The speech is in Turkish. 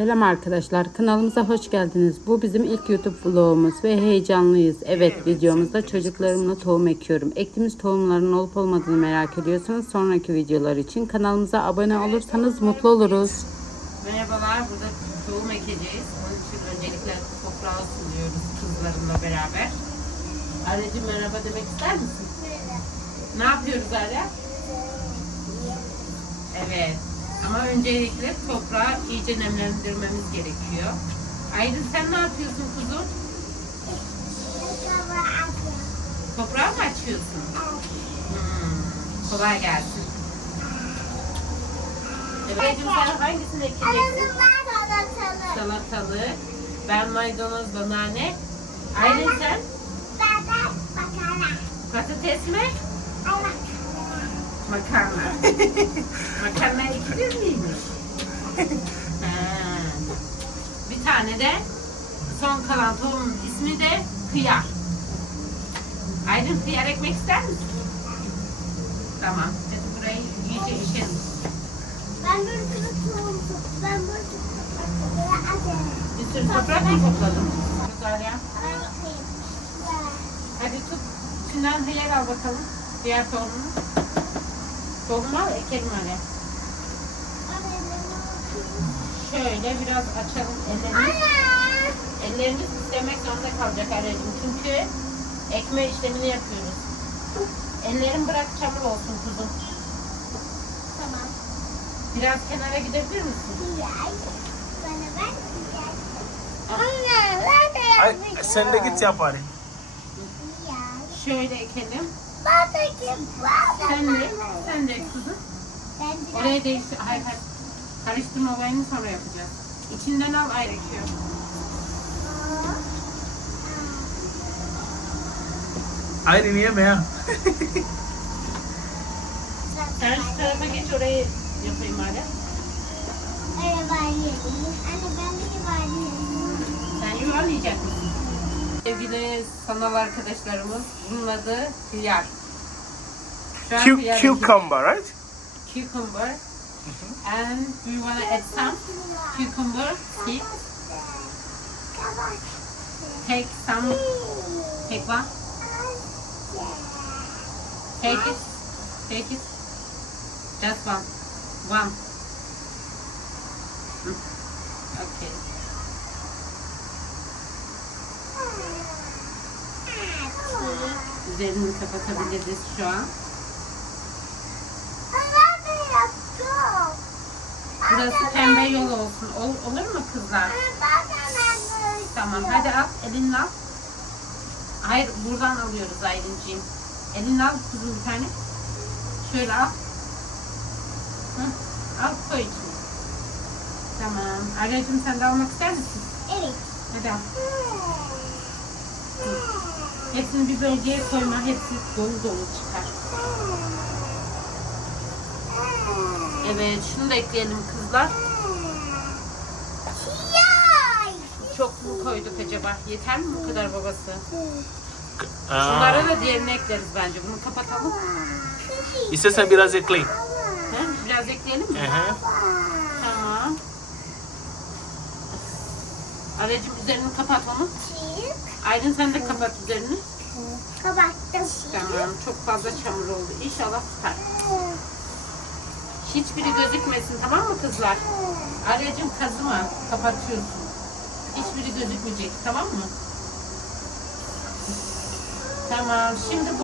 Selam arkadaşlar kanalımıza hoş geldiniz. Bu bizim ilk YouTube vlogumuz ve heyecanlıyız. Evet, videomuzda çocuklarımla tohum ekiyorum. Ektiğimiz tohumların olup olmadığını merak ediyorsanız sonraki videolar için kanalımıza abone olursanız mutlu oluruz. Merhabalar, burada tohum ekeceğiz. Onun için öncelikle toprağı suluyoruz kızlarımla beraber. Arya'cığım merhaba demek ister misin? Ne yapıyoruz Arya? Evet. Ama öncelikle toprağı iyice nemlendirmemiz gerekiyor. Aydın sen ne yapıyorsun kuzum? Toprağı mı açıyorsun? Hmm, kolay gelsin. Evet. Aydın sen hangisini ekeceksin? Salatalık. Ben maydanozla nane. Aydın sen patates mi? Makarna. Makarna ekilir miymiş? Ha. Bir tane de son kalan tohumun ismi de kıyar. Aydın kıyar ekmek ister misin? Tamam. Hadi burayı iyice işelim. Ben bir sürü tohum Ben sürü Bir sürü toprak mı topladım? Güzel ya. Hadi tut. İçinden hıyar al bakalım. Diğer tohumunu. Ekelim öyle. Şöyle biraz açalım ellerimiz. Ellerimiz demek zorunda kalacak anneciğim. Çünkü ekme işlemini yapıyoruz. Ellerin bırak çamur olsun kuzum. Tamam. Biraz kenara gidebilir misin? Ay, sen de git yap bari. Şöyle ekelim. Sen de, sen de kuzum. Oraya değiştir. Hayır hayır. Karıştırma olayını sonra yapacağız. İçinden al ayrı gerekiyor. Ayrı yeme ya. Sen şu tarafa geç orayı yapayım hala. Sen yuvarlayacak mısın? Sevgili sanal arkadaşlarımız bunun adı hıyar. Cu- cucumber, right? Cucumber. And do you want to add some cucumber seed? Take some. Take one. Take it. Take it. Just one. One. Hmm. Okay. Üzerini kapatabiliriz şu an. Burası pembe yol olsun. Ol- olur mu kızlar? Tamam hadi al. Elinle al. Hayır buradan alıyoruz Aylin'ciğim. Elinle al kuzum bir tane. Şöyle al. Hı? Al koy içine. Tamam. Arya'cığım sen de almak ister misin? Evet. Hadi al. Hepsini bir bölgeye koyma. Hepsi dolu dolu çıkar. Evet şunu da ekleyelim kızlar. Çok mu koyduk acaba? Yeter mi bu kadar babası? Bunlara da diğerini ekleriz bence. Bunu kapatalım. İstersen biraz ekleyin. He? Biraz ekleyelim mi? Hı hı. Tamam. Aracım üzerini kapat onu. Aydın sen de kapat üzerini. Kapattım. Tamam. Çok fazla çamur oldu. İnşallah tutar. Hiçbiri gözükmesin tamam mı kızlar? Aracım kazıma. Kapatıyorsun. Hiçbiri gözükmeyecek tamam mı? Tamam. Şimdi bu